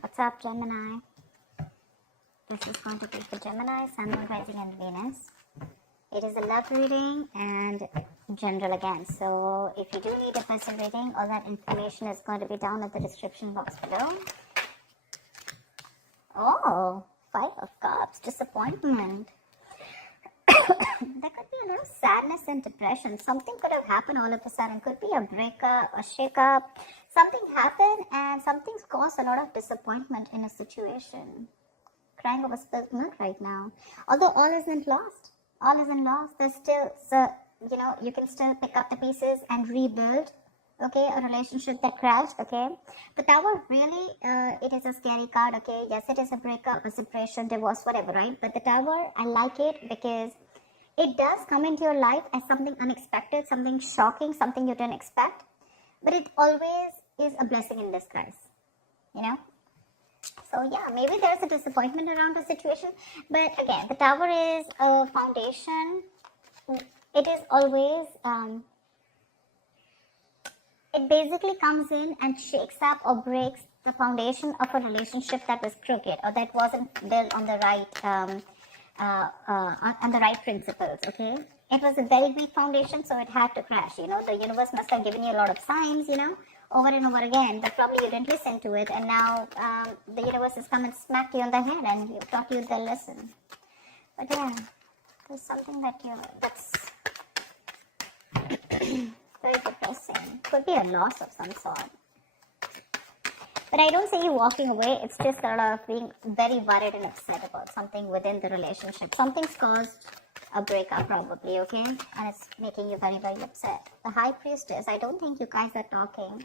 What's up, Gemini? This is going to be for Gemini, Sun, Moon, Rising, and Venus. It is a love reading and general again. So if you do need a person reading, all that information is going to be down at the description box below. Oh, Five of Cups, disappointment. There could be a lot of sadness and depression. Something could have happened all of a sudden. Could be a breakup, a shakeup. Something happened and something's caused a lot of disappointment in a situation. Crying over spilled milk right now. Although all isn't lost. All isn't lost. There's still, you can still pick up the pieces and rebuild. Okay, a relationship that crashed. Okay, the Tower really, it is a scary card. Okay, yes, it is a breakup, a separation, divorce, whatever, right? But the Tower, I like it because it does come into your life as something unexpected, something shocking, something you didn't expect. But it always is a blessing in disguise, you know? So yeah, maybe there's a disappointment around the situation. But again, the Tower is a foundation. It is always, it basically comes in and shakes up or breaks the foundation of a relationship that was crooked or that wasn't built on the right on the right principles. Okay, it was a very weak foundation, so it had to crash. You know, the universe must have given you a lot of signs, you know, over and over again, but probably you didn't listen to it, and now the universe has come and smacked you on the head and taught you the lesson. But yeah, there's something that's very depressing. Could be a loss of some sort. But I don't see you walking away. It's just sort of being very worried and upset about something within the relationship. Something's caused a breakup probably, okay? And it's making you very, very upset. The High Priestess, I don't think you guys are talking.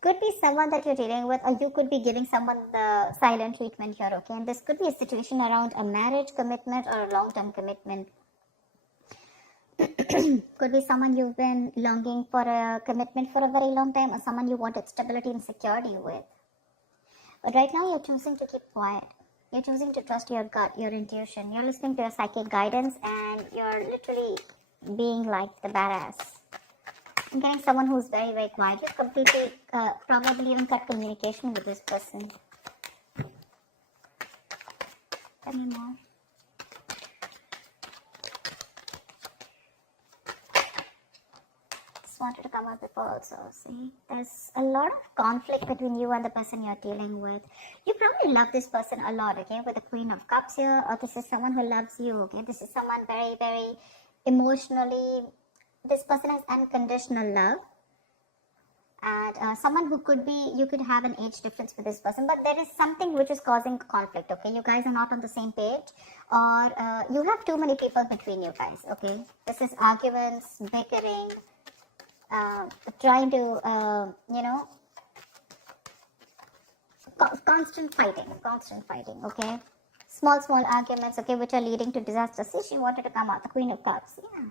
Could be someone that you're dealing with, or you could be giving someone the silent treatment here, okay? And this could be a situation around a marriage commitment or a long-term commitment. Could be someone you've been longing for a commitment for a very long time, or someone you wanted stability and security with. But right now you're choosing to keep quiet. You're choosing to trust your gut, your intuition. You're listening to your psychic guidance and you're literally being like the badass. I'm getting someone who's very, very quiet. You've completely, probably even cut communication with this person. Tell me more. Wanted to come up before also. See, there's a lot of conflict between you and the person you're dealing with. You probably love this person a lot, okay, with the Queen of Cups here, or this is someone who loves you, okay, this is someone very, very emotionally, this person has unconditional love, and someone who could be, you could have an age difference with this person, but there is something which is causing conflict, okay, you guys are not on the same page, or you have too many people between you guys, okay, this is arguments, bickering, trying to, constant fighting, okay? Small arguments, okay, which are leading to disaster. See, she wanted to come out, the Queen of Cups, yeah.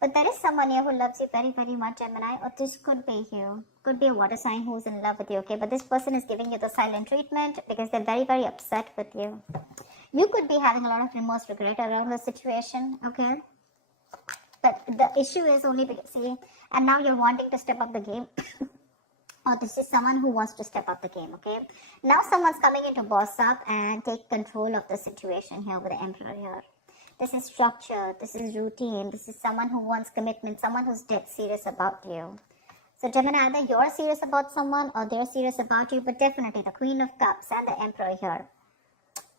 But there is someone here who loves you very, very much, Gemini, or this could be you. Could be a water sign who's in love with you, okay? But this person is giving you the silent treatment because they're very, very upset with you. You could be having a lot of remorse, regret around the situation, okay? But the issue is only because, see, and now you're wanting to step up the game. Or this is someone who wants to step up the game, okay? Now someone's coming in to boss up and take control of the situation here with the Emperor here. This is structure, this is routine, this is someone who wants commitment, someone who's dead serious about you. So Gemini, either you're serious about someone or they're serious about you, but definitely the Queen of Cups and the Emperor here.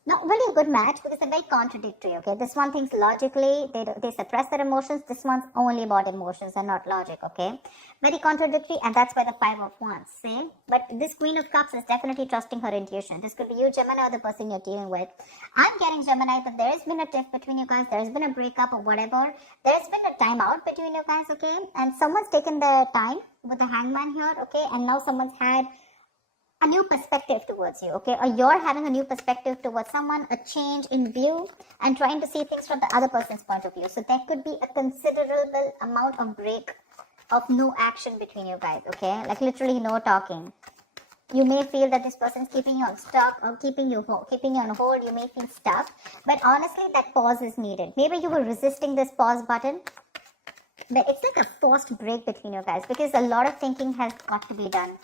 Not really a good match because they're very contradictory, okay? This one thinks logically, they suppress their emotions. This one's only about emotions and not logic, okay? Very contradictory, and that's why the Five of Wands, see? But this Queen of Cups is definitely trusting her intuition. This could be you, Gemini, or the person you're dealing with. I'm getting, Gemini, that there's been a tiff between you guys. There's been a breakup or whatever. There's been a timeout between you guys, okay? And someone's taken the time with the Hangman here, okay? And now someone's had a new perspective towards you, okay? Or you're having a new perspective towards someone, a change in view, and trying to see things from the other person's point of view. So there could be a considerable amount of break of no action between you guys, okay? Like literally no talking. You may feel that this person's keeping you on stuck or keeping you on hold. You may feel stuck, but honestly, that pause is needed. Maybe you were resisting this pause button, but it's like a forced break between you guys because a lot of thinking has got to be done.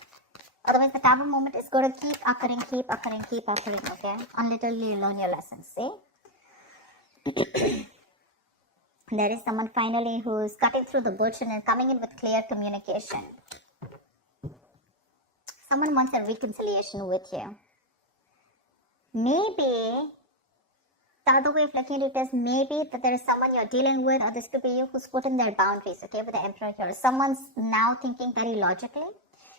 Otherwise, the Tower moment is going to keep occurring, okay? Until you learn your lessons, see? There is someone finally who's cutting through the bullshit and coming in with clear communication. Someone wants a reconciliation with you. Maybe the other way of looking at it is maybe that there is someone you're dealing with, or this could be you, who's put in their boundaries, okay, with the Emperor here. Someone's now thinking very logically.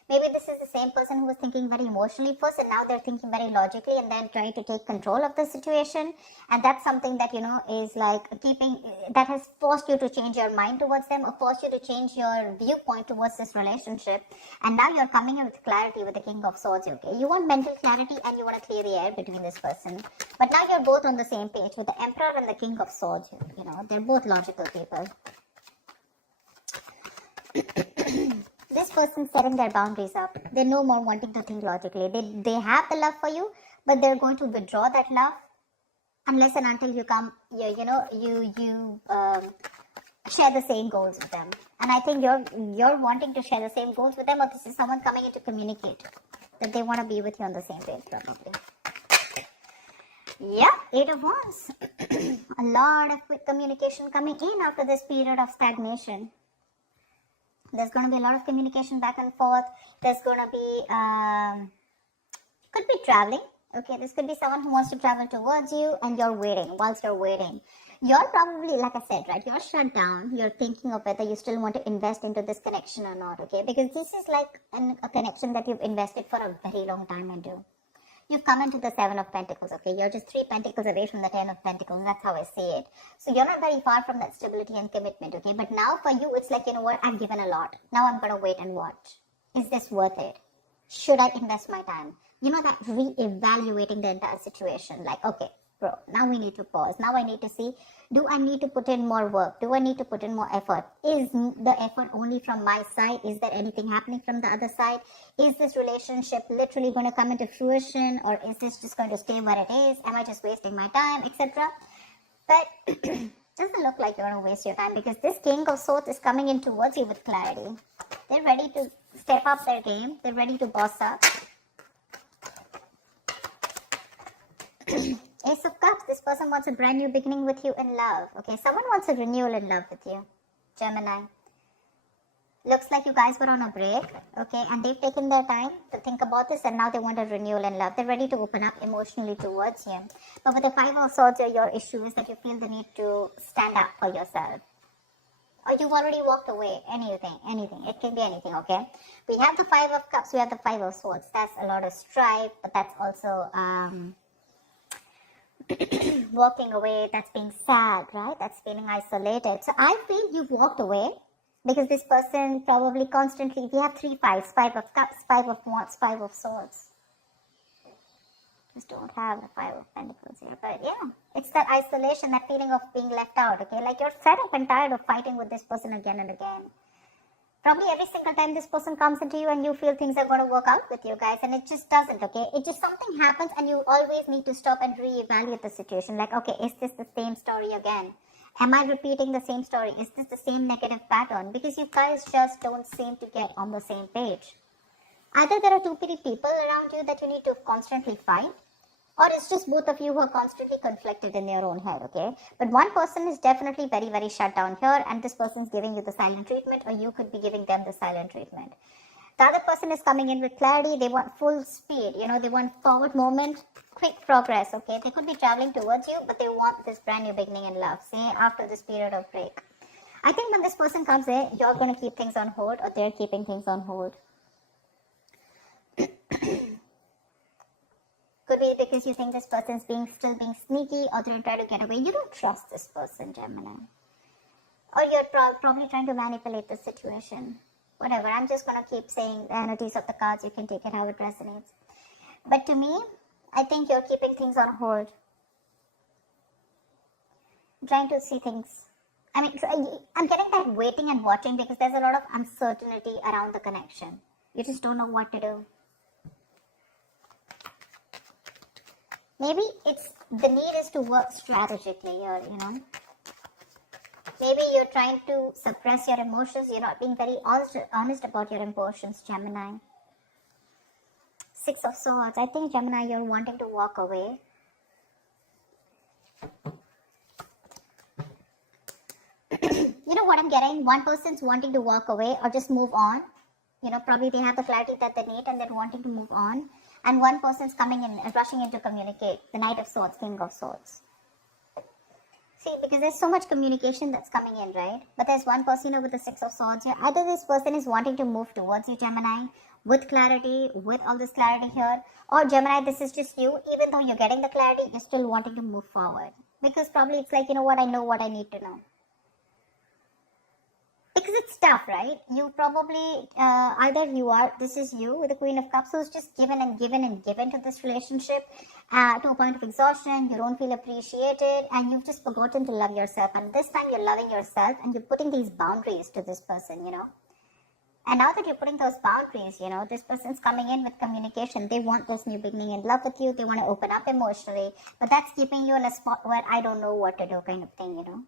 Maybe this is the same person who was thinking very emotionally first, and now they're thinking very logically and then trying to take control of the situation. And that's something that, is like that has forced you to change your mind towards them, or forced you to change your viewpoint towards this relationship. And now you're coming in with clarity with the King of Swords, okay? You want mental clarity and you want to clear the air between this person. But now you're both on the same page with the Emperor and the King of Swords, they're both logical people. This person's setting their boundaries up. They're no more wanting to think logically. They have the love for you, but they're going to withdraw that love unless and until you come, you share the same goals with them. And I think you're wanting to share the same goals with them, or this is someone coming in to communicate that they want to be with you on the same page, probably. Yeah, 8 of Wands. A lot of quick communication coming in after this period of stagnation. There's going to be a lot of communication back and forth. There's going to be, could be traveling. Okay, this could be someone who wants to travel towards you and you're waiting. Whilst you're waiting, you're probably, like I said, right, you're shut down. You're thinking of whether you still want to invest into this connection or not, okay? Because this is like a connection that you've invested for a very long time into. You've come into the 7 of Pentacles, okay? You're just 3 Pentacles away from the 10 of Pentacles. That's how I see it. So you're not very far from that stability and commitment, okay? But now for you, it's like, you know what? I've given a lot. Now I'm going to wait and watch. Is this worth it? Should I invest my time? That re-evaluating the entire situation. Like, okay, bro, now we need to pause. Now I need to see, do I need to put in more work? Do I need to put in more effort? Is the effort only from my side? Is there anything happening from the other side? Is this relationship literally going to come into fruition, or is this just going to stay where it is? Am I just wasting my time, etc.? But doesn't look like you're going to waste your time, because this King of Swords is coming in towards you with clarity. They're ready to step up their game. They're ready to boss up. Ace of Cups, this person wants a brand new beginning with you in love. Okay, someone wants a renewal in love with you, Gemini. Looks like you guys were on a break, okay, and they've taken their time to think about this, and now they want a renewal in love. They're ready to open up emotionally towards you. But with the 5 of Swords, your issue is that you feel the need to stand up for yourself. Or you've already walked away. Anything. It can be anything, okay? We have the 5 of Cups, we have the 5 of Swords. That's a lot of strife, but that's also walking away. That's being sad, right? That's feeling isolated. So I feel you've walked away because this person probably constantly, we have 3 5s, 5 of Cups, 5 of Wands, 5 of Swords. Just don't have the 5 of Pentacles here. But yeah, it's that isolation, that feeling of being left out, okay? Like you're fed up and tired of fighting with this person again and again. Probably every single time this person comes into you and you feel things are going to work out with you guys, and it just doesn't, okay? It just, something happens and you always need to stop and reevaluate the situation. Like, okay, is this the same story again? Am I repeating the same story? Is this the same negative pattern? Because you guys just don't seem to get on the same page. Either there are too many people around you that you need to constantly fight, or it's just both of you who are constantly conflicted in your own head, okay? But one person is definitely very, very shut down here, and this person's giving you the silent treatment, or you could be giving them the silent treatment. The other person is coming in with clarity. They want full speed, they want forward movement, quick progress, okay? They could be traveling towards you, but they want this brand new beginning in love, say, after this period of break. I think when this person comes in, you're going to keep things on hold, or they're keeping things on hold. Could be because you think this person's still being sneaky, or they're trying to get away. You don't trust this person, Gemini. Or you're probably trying to manipulate the situation. Whatever, I'm just going to keep saying the energies of the cards. You can take it how it resonates. But to me, I think you're keeping things on hold. I'm trying to see things. I'm getting that waiting and watching, because there's a lot of uncertainty around the connection. You just don't know what to do. Maybe it's the need is to work strategically here, Maybe you're trying to suppress your emotions. You're not being very honest about your emotions, Gemini. Six of Swords. I think, Gemini, you're wanting to walk away. You know what I'm getting? One person's wanting to walk away or just move on. You know, probably they have the clarity that they need and they're wanting to move on. And one person's coming in, rushing in to communicate. The Knight of Swords, King of Swords. See, because there's so much communication that's coming in, right? But there's one person with the Six of Swords here. Either this person is wanting to move towards you, Gemini, with clarity, with all this clarity here. Or Gemini, this is just you. Even though you're getting the clarity, you're still wanting to move forward. Because probably it's like, you know what, I know what I need to know. Because it's tough, right? You probably, this is you with the Queen of Cups who's just given and given and given to this relationship to a point of exhaustion. You don't feel appreciated and you've just forgotten to love yourself. And this time you're loving yourself and you're putting these boundaries to this person, you know. And now that you're putting those boundaries, you know, this person's coming in with communication. They want this new beginning in love with you. They want to open up emotionally. But that's keeping you in a spot where I don't know what to do kind of thing, you know.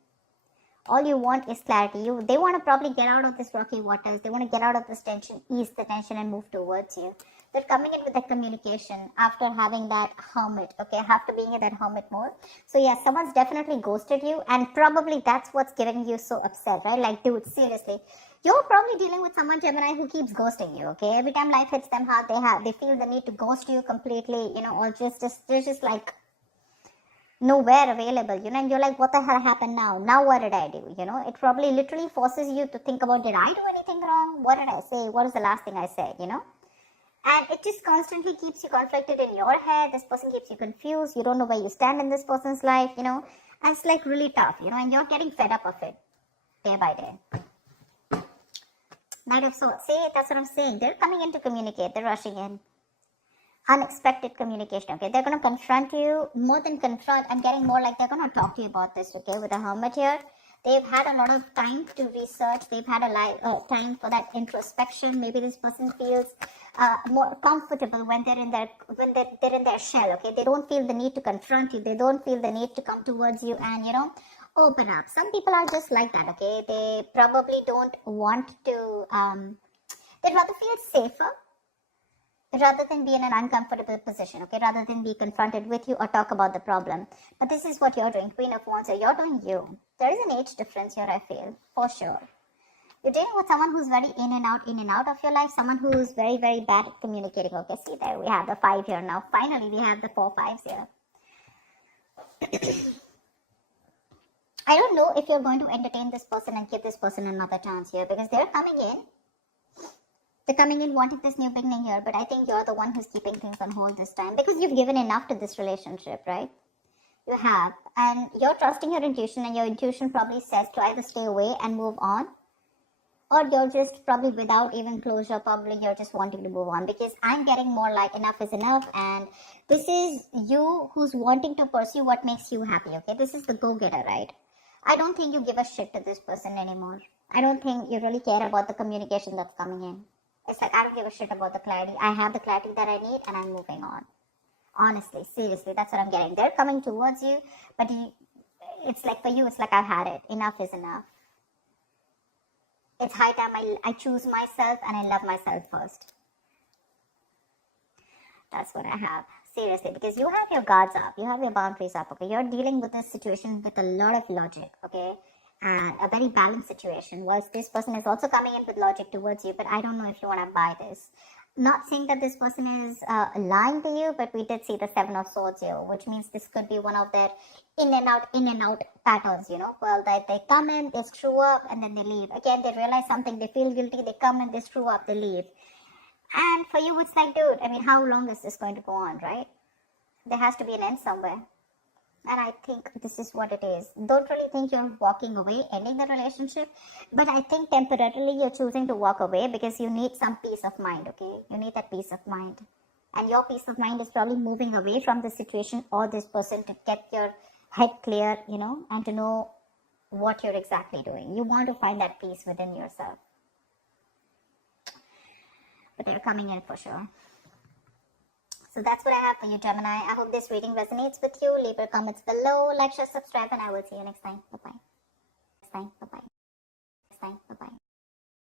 All you want is clarity. They want to probably get out of this rocky waters. They want to get out of this tension, ease the tension and move towards you. They're coming in with that communication after having that hermit, okay, after being in that hermit mode. So yeah, someone's definitely ghosted you and probably that's what's getting you so upset, right? Like, dude, seriously. You're probably dealing with someone, Gemini, who keeps ghosting you, okay? Every time life hits them hard, they feel the need to ghost you completely, you know, or they're just like, nowhere available, you know, and you're like, what the hell happened now? Now what did I do? You know, it probably literally forces you to think about, did I do anything wrong? What did I say? What is the last thing I said, you know? And it just constantly keeps you conflicted in your head. This person keeps you confused. You don't know where you stand in this person's life, you know, and it's like really tough, you know, and you're getting fed up of it day by day. Knight of Swords. See, that's what I'm saying. They're coming in to communicate. They're rushing in. Unexpected communication, okay? They're going to confront you. More than confront, I'm getting more like they're going to talk to you about this, okay? With the Hermit here, they've had a lot of time to research. They've had a time for that introspection. Maybe this person feels more comfortable when they're in their shell, okay? They don't feel the need to confront you. They don't feel the need to come towards you and, you know, open up. Some people are just like that, okay? They probably don't want to, they'd rather feel safer rather than be in an uncomfortable position, okay, rather than be confronted with you or talk about the problem. But this is what you're doing, Queen of Wands, you're doing you. There is an age difference here, I feel, for sure. You're dealing with someone who's very in and out of your life, someone who's very, very bad at communicating, okay, see there, we have the 5 here now. Finally, we have the 4 5s here. I don't know if you're going to entertain this person and give this person another chance here because they're coming in. They're coming in wanting this new beginning here, but I think you're the one who's keeping things on hold this time because you've given enough to this relationship, right? You have. And you're trusting your intuition and your intuition probably says to either stay away and move on or you're just probably without even closure, probably you're just wanting to move on because I'm getting more like enough is enough and this is you who's wanting to pursue what makes you happy, okay? This is the go-getter, right? I don't think you give a shit to this person anymore. I don't think you really care about the communication that's coming in. It's like, I don't give a shit about the clarity. I have the clarity that I need and I'm moving on. Honestly, seriously, that's what I'm getting. They're coming towards you, but it's like for you, it's like I've had it. Enough is enough. It's high time I choose myself and I love myself first. That's what I have. Seriously, because you have your guards up. You have your boundaries up, okay? You're dealing with this situation with a lot of logic, okay? And a very balanced situation, whilst this person is also coming in with logic towards you, but I don't know if you want to buy this. Not saying that this person is lying to you, but we did see the 7 of Swords here, which means this could be one of their in and out patterns, you know. Well, they come in, they screw up, and then they leave. Again, they realize something, they feel guilty, they come in, they screw up, they leave. And for you, it's like, dude, I mean, how long is this going to go on, right? There has to be an end somewhere. And I think this is what it is. Don't really think you're walking away, ending the relationship. But I think temporarily you're choosing to walk away because you need some peace of mind, okay? You need that peace of mind. And your peace of mind is probably moving away from the situation or this person to get your head clear, you know, and to know what you're exactly doing. You want to find that peace within yourself. But they're coming in for sure. So that's what I have for you, Gemini. I hope this reading resonates with you. Leave your comments below, like, share, subscribe, and I will see you next time. Bye-bye. Next time. Bye-bye. Next time. Bye-bye.